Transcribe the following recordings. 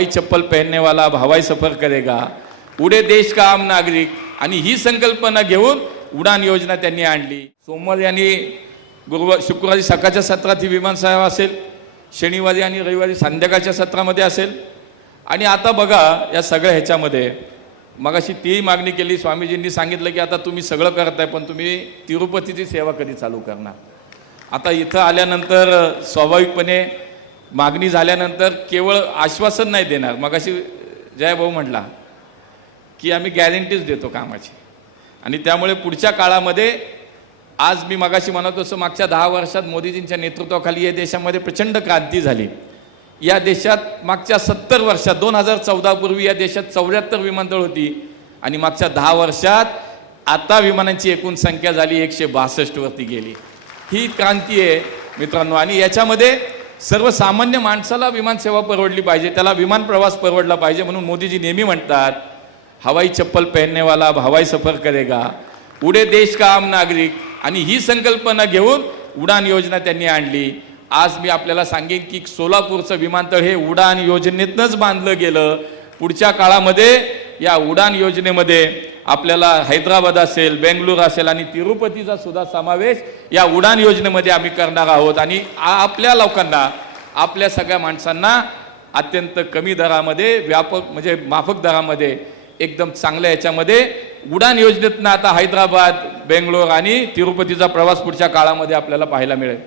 हवाई चप्पल पहनने वाला अब हवाई सफर करेगा. उडे देश का आम नागरिक. आणि ही संकल्पना घेऊन उडान योजना त्यांनी आणली. सोमवारी आणि गुरुवार शुक्रवारी सकाळच्या सत्रात ही विमानसेवा असेल. शनिवारी आणि रविवारी संध्याकाळच्या सत्रामध्ये असेल. आणि आता बघा या सगळ्या ह्याच्यामध्ये मगाशी तीही मागणी केली स्वामीजींनी सांगितलं की आता तुम्ही सगळं करताय पण तुम्ही तिरुपतीची सेवा कधी चालू करणार? आता इथं आल्यानंतर स्वाभाविकपणे मागणी झाल्यानंतर केवळ आश्वासन नाही देणार. मगाशी जयभाऊ म्हटला की आम्ही गॅरंटीज देतो कामाची. आणि त्यामुळे पुढच्या काळामध्ये आज मी मगाशी म्हणत असतो मागच्या दहा वर्षात मोदीजींच्या नेतृत्वाखाली या देशामध्ये प्रचंड क्रांती झाली. या देशात मागच्या सत्तर वर्षात दोन हजार चौदापूर्वी या देशात चौऱ्याहत्तर विमानतळ होती. आणि मागच्या दहा वर्षात आता विमानांची एकूण संख्या झाली एकशे बासष्टवरती गेली. ही क्रांती आहे मित्रांनो. आणि याच्यामध्ये सर्वसामान्य माणसाला विमानसेवा परवडली पाहिजे त्याला विमान प्रवास परवडला पाहिजे म्हणून मोदीजी नेहमी म्हणतात हवाई चप्पल पेहनेवाला हवाई सफर करेगा उडे देश का आम नागरिक? आणि ही संकल्पना घेऊन उडान योजना त्यांनी आणली. आज मी आपल्याला सांगेन की सोलापूरचं विमानतळ हे उडान योजनेतनंच बांधलं गेलं. पुढच्या काळामध्ये या उडान योजनेमध्ये आपल्याला हैदराबाद असेल बेंगलोर असेल आणि तिरुपतीचा सुद्धा समावेश या उडान योजनेमध्ये आम्ही करणार आहोत. आणि आपल्या लोकांना आपल्या सगळ्या माणसांना अत्यंत कमी दरामध्ये व्यापक म्हणजे माफक दरामध्ये एकदम चांगल्या याच्यामध्ये उडान योजनेतनं आता हैदराबाद बेंगलोर आणि तिरुपतीचा प्रवास पुढच्या काळामध्ये आपल्याला पाहायला मिळेल.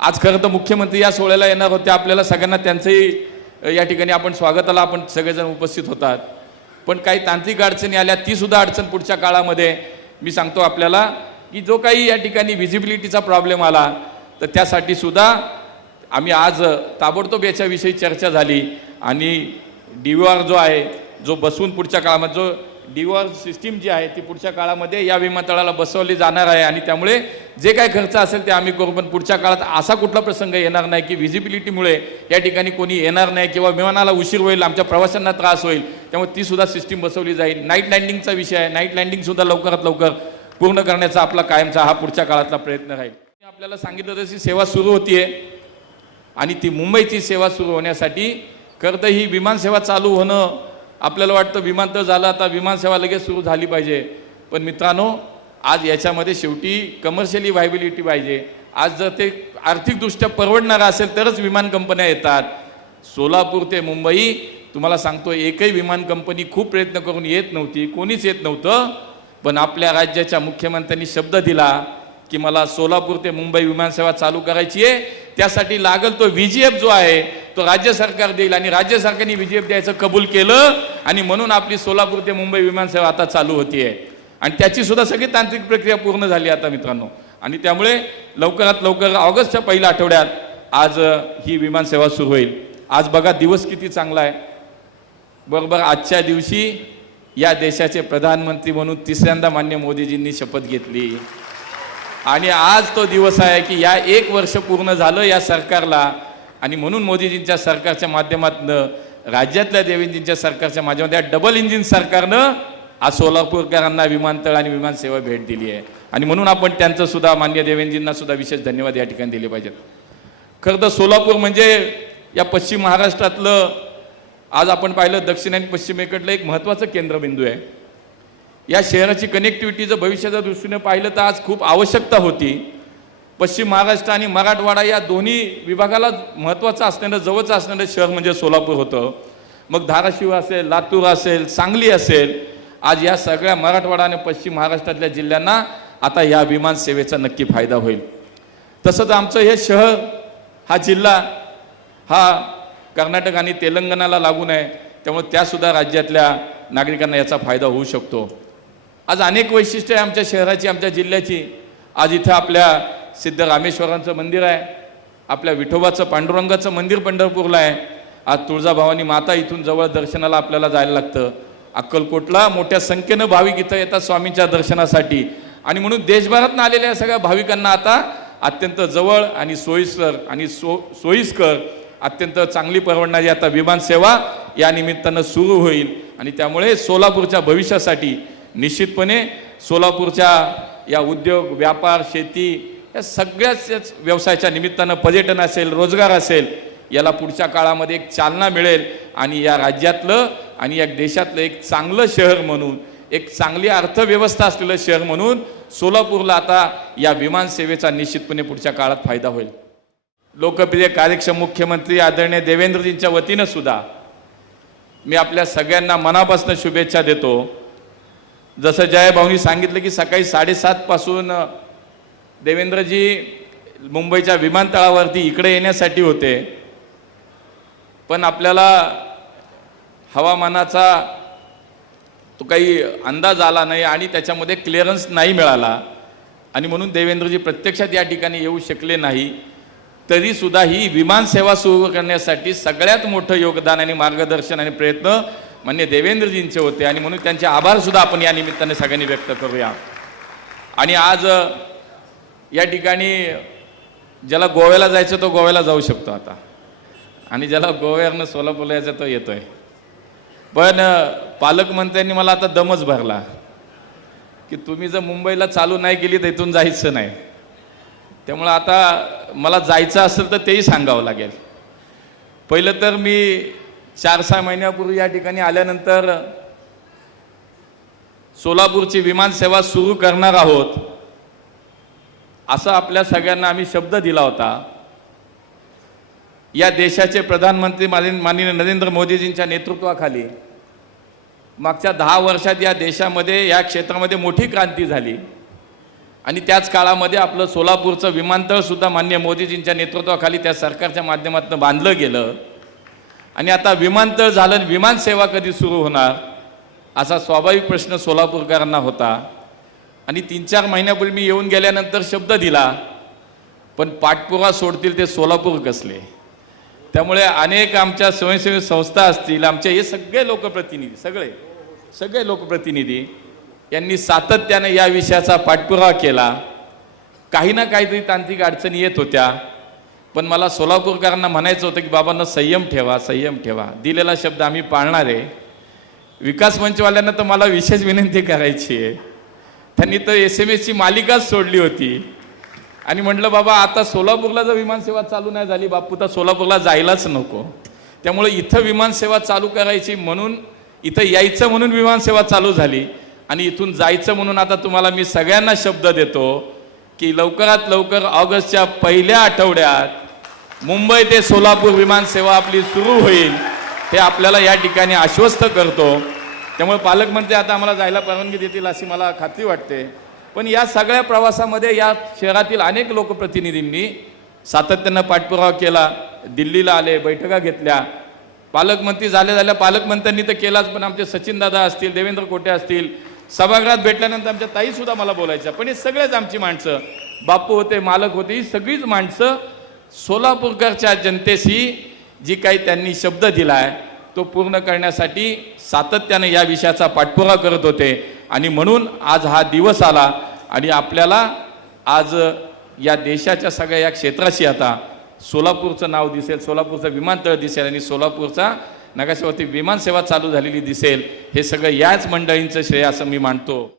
आज खरं तर मुख्यमंत्री या सोहळ्याला येणार होते. आपल्याला सगळ्यांना त्यांचंही या ठिकाणी आपण स्वागताला आपण सगळेजण उपस्थित होतात. पण काही तांत्रिक अडचणी आल्या ती सुद्धा अडचण पुढच्या काळामध्ये. मी सांगतो आपल्याला की जो काही या ठिकाणी व्हिजिबिलिटीचा प्रॉब्लेम आला तर त्यासाठी सुद्धा आम्ही आज ताबडतोब याच्याविषयी चर्चा झाली. आणि डी जो आहे जो बसवून पुढच्या काळामध्ये जो डी सिस्टीम जी आहे ती पुढच्या काळामध्ये या विमानतळाला बसवली जाणार आहे. आणि त्यामुळे जे काय खर्च असेल ते आम्ही करू पण पुढच्या काळात असा कुठला प्रसंग येणार नाही की व्हिजिबिलिटीमुळे या ठिकाणी कोणी येणार नाही किंवा विमानाला उशीर होईल आमच्या प्रवाशांना त्रास होईल. त्यामुळे ती सुद्धा सिस्टीम बसवली जाईल. नाईट लँडिंगचा विषय आहे. नाईट लँडिंग सुद्धा लवकरात लवकर पूर्ण करण्याचा आपला कायमचा हा पुढच्या काळातला प्रयत्न राहील. मी आपल्याला सांगितलं तशी सेवा सुरू होतीये. आणि ती मुंबईची सेवा सुरू होण्यासाठी खरं ही विमानसेवा चालू होणं आपल्याला वाटतं विमानतळ झालं आता विमानसेवा लगेच सुरू झाली पाहिजे. पण मित्रांनो आज याच्यामध्ये शेवटी कमर्शियली व्हायबिलिटी पाहिजे. आज जर ते आर्थिकदृष्ट्या परवडणारं असेल तरच विमान कंपन्या येतात. सोलापूर ते मुंबई तुम्हाला सांगतो एकही विमान कंपनी खूप प्रयत्न करून येत नव्हती कोणीच येत नव्हतं. पण आपल्या राज्याच्या मुख्यमंत्र्यांनी शब्द दिला की मला सोलापूर ते मुंबई विमानसेवा चालू करायची आहे. त्यासाठी लागल तो व्हीजीएफ जो आहे तो राज्य सरकार देईल आणि राज्य सरकारने व्हीजीएफ द्यायचं कबूल केलं आणि म्हणून आपली सोलापूर ते मुंबई विमानसेवा आता चालू होतीये. आणि त्याची सुद्धा सगळी तांत्रिक प्रक्रिया पूर्ण झाली आता मित्रांनो. आणि त्यामुळे लवकरात लवकर ऑगस्टच्या पहिल्या आठवड्यात आज ही विमानसेवा सुरू होईल. आज बघा दिवस किती चांगला आहे. बरोबर आजच्या दिवशी या देशाचे प्रधानमंत्री म्हणून तिसऱ्यांदा मान्य मोदीजींनी शपथ घेतली. आणि आज तो दिवस आहे की या एक वर्ष पूर्ण झालं या सरकारला. आणि म्हणून मोदीजींच्या सरकारच्या माध्यमातून राज्यातल्या देवेंजींच्या सरकारच्या माध्यमात या डबल इंजिन सरकारनं आज सोलापूरकरांना विमानतळ आणि विमानसेवा भेट दिली आहे. आणि म्हणून आपण त्यांचं सुद्धा मान्य देवेंजींना सुद्धा विशेष धन्यवाद या ठिकाणी दिले पाहिजेत. खरं तर सोलापूर म्हणजे या पश्चिम महाराष्ट्रातलं आज आपण पाहिलं दक्षिण आणि पश्चिमेकडलं एक महत्त्वाचं केंद्रबिंदू आहे. या शहराची कनेक्टिव्हिटी जर भविष्याच्या दृष्टीने पाहिलं तर आज खूप आवश्यकता होती. पश्चिम महाराष्ट्र आणि मराठवाडा या दोन्ही विभागाला महत्त्वाचं असणारं जवळचं असणारं शहर म्हणजे सोलापूर होतं. मग धाराशिव असेल लातूर असेल सांगली असेल आज या सगळ्या मराठवाडा आणि पश्चिम महाराष्ट्रातल्या जिल्ह्यांना आता या विमान सेवेचा नक्की फायदा होईल. तसंच आमचं हे शहर हा जिल्हा हा कर्नाटक आणि तेलंगणाला लागून आहे त्यामुळे त्यासुद्धा राज्यातल्या नागरिकांना याचा फायदा होऊ शकतो. आज अनेक वैशिष्ट्य आहे आमच्या शहराची आमच्या जिल्ह्याची. आज इथं आपल्या सिद्ध रामेश्वरांचं मंदिर आहे. आपल्या विठोबाचं पांडुरंगाचं मंदिर पंढरपूरला आहे. आज तुळजाभवानी माता इथून जवळ दर्शनाला आपल्याला जायला लागतं. अक्कलकोटला मोठ्या संख्येनं भाविक इथं येतात स्वामींच्या दर्शनासाठी. आणि म्हणून देशभरातून आलेल्या सगळ्या भाविकांना आता अत्यंत जवळ आणि सोयीस्कर आणि सो सोयीस्कर अत्यंत चांगली परवडणारी आता विमानसेवा या निमित्तानं सुरू होईल. आणि त्यामुळे सोलापूरच्या भविष्यासाठी निश्चितपणे सोलापूरच्या या उद्योग व्यापार शेती या सगळ्याच व्यवसायाच्या निमित्तानं पर्यटन असेल रोजगार असेल याला पुढच्या काळामध्ये एक चालना मिळेल आणि या राज्यातलं आणि या देशातलं एक चांगलं शहर म्हणून एक चांगली अर्थव्यवस्था असलेलं शहर म्हणून सोलापूरला आता या विमानसेवेचा निश्चितपणे पुढच्या काळात फायदा होईल. लोकप्रिय कार्यक्षम मुख्यमंत्री आदरणीय देवेंद्रजींच्या वतीनं सुद्धा मी आपल्या सगळ्यांना मनापासून शुभेच्छा देतो. जसं जयभाऊनी सांगितलं की सकाळी साडेसातपासून देवेंद्रजी मुंबईच्या विमानतळावरती इकडे येण्यासाठी होते. पण आपल्याला हवामानाचा तो काही अंदाज आला नाही आणि त्याच्यामध्ये क्लिअरन्स नाही मिळाला. आणि म्हणून देवेंद्रजी प्रत्यक्षात या ठिकाणी येऊ शकले नाही. तरी सुद्धा ही विमानसेवा सुरू करण्यासाठी सगळ्यात मोठं योगदान आणि मार्गदर्शन आणि प्रयत्न मान्य देवेंद्रजींचे होते. आणि म्हणून त्यांचे आभार सुद्धा आपण या निमित्ताने सगळ्यांनी व्यक्त करूया. आणि आज या ठिकाणी ज्याला गोव्याला जायचं तो गोव्याला जाऊ शकतो आता. आणि ज्याला गोव्यावरनं सोलापूरला यायचं तो येतोय. पण पालकमंत्र्यांनी मला आता दमच भरला. की तुम्ही जर मुंबईला चालू नाही केली तर इथून जायचं नाही. त्यामुळं आता मला जायचं असेल तर तेही सांगावं लागेल. पहिलं तर मी चार सहा महिन्यापूर्वी या ठिकाणी आल्यानंतर सोलापूरची विमानसेवा सुरू करणार आहोत. असं आपल्या सगळ्यांना आम्ही शब्द दिला होता. या देशाचे प्रधानमंत्री माननीय माननीय नरेंद्र मोदीजींच्या नेतृत्वाखाली मागच्या दहा वर्षात या देशामध्ये या क्षेत्रामध्ये मोठी क्रांती झाली. आणि त्याच काळामध्ये आपलं सोलापूरचं विमानतळसुद्धा मान्य मोदीजींच्या नेतृत्वाखाली त्या सरकारच्या माध्यमातून बांधलं गेलं. आणि आता विमानतळ झालं आणि विमानसेवा कधी सुरू होणार असा स्वाभाविक प्रश्न सोलापूरकरांना होता. आणि तीन चार महिन्यापूर्वी मी येऊन गेल्यानंतर शब्द दिला पण पाठपुरा सोडतील ते सोलापूर कसले? त्यामुळे अनेक आमच्या स्वयंसेवी संस्था असतील आमचे हे सगळे लोकप्रतिनिधी सगळे सगळे लोकप्रतिनिधी यांनी सातत्याने या विषयाचा पाठपुरावा केला. काही ना काहीतरी तांत्रिक अडचणी येत होत्या. पण मला सोलापूरकरांना म्हणायचं होतं की बाबांना संयम ठेवा संयम ठेवा. दिलेला शब्द आम्ही पाळणार आहे. विकास मंचवाल्यांना तर मला विशेष विनंती करायची आहे. त्यांनी तर एस एम एसची मालिकाच सोडली होती. आणि म्हटलं बाबा आता सोलापूरला जर विमानसेवा चालू नाही झाली बापू तर सोलापूरला जायलाच नको. त्यामुळे इथं विमानसेवा चालू करायची म्हणून इथं यायचं म्हणून विमानसेवा चालू झाली. आणि इथून जायचं म्हणून आता तुम्हाला मी सगळ्यांना शब्द देतो की लवकरात लवकर ऑगस्टच्या पहिल्या आठवड्यात मुंबई ते सोलापूर विमानसेवा आपली सुरू होईल हे आपल्याला या ठिकाणी आश्वस्त करतो. त्यामुळे पालकमंत्री आता आम्हाला जायला परवानगी देतील अशी मला खात्री वाटते. पण या सगळ्या प्रवासामध्ये या शहरातील अनेक लोकप्रतिनिधींनी सातत्यानं पाठपुरावा केला दिल्लीला आले बैठका घेतल्या. पालकमंत्री झाल्या झाल्या. पालकमंत्र्यांनी तर केलाच पण आमचे सचिनदादा असतील देवेंद्र कोटे असतील सभागृहात भेटल्यानंतर आमच्या ताईसुद्धा मला बोलायच्या पण हे सगळेच आमची माणसं. बापू होते मालक होते ही सगळीच माणसं सोलापूरकरच्या जनतेशी जी काही त्यांनी शब्द दिला आहे तो पूर्ण करण्यासाठी सातत्याने या विषयाचा पाठपुरावा करत होते. आणि म्हणून आज हा दिवस आला आणि आपल्याला आज या देशाच्या सगळ्या या क्षेत्राशी आता सोलापूरचं नाव दिसेल सोलापूरचं विमानतळ दिसेल आणि सोलापूरचा नकाशावरती विमानसेवा चालू झालेली दिसेल. हे सगळं याच मंडळींचं श्रेय असं मी मानतो.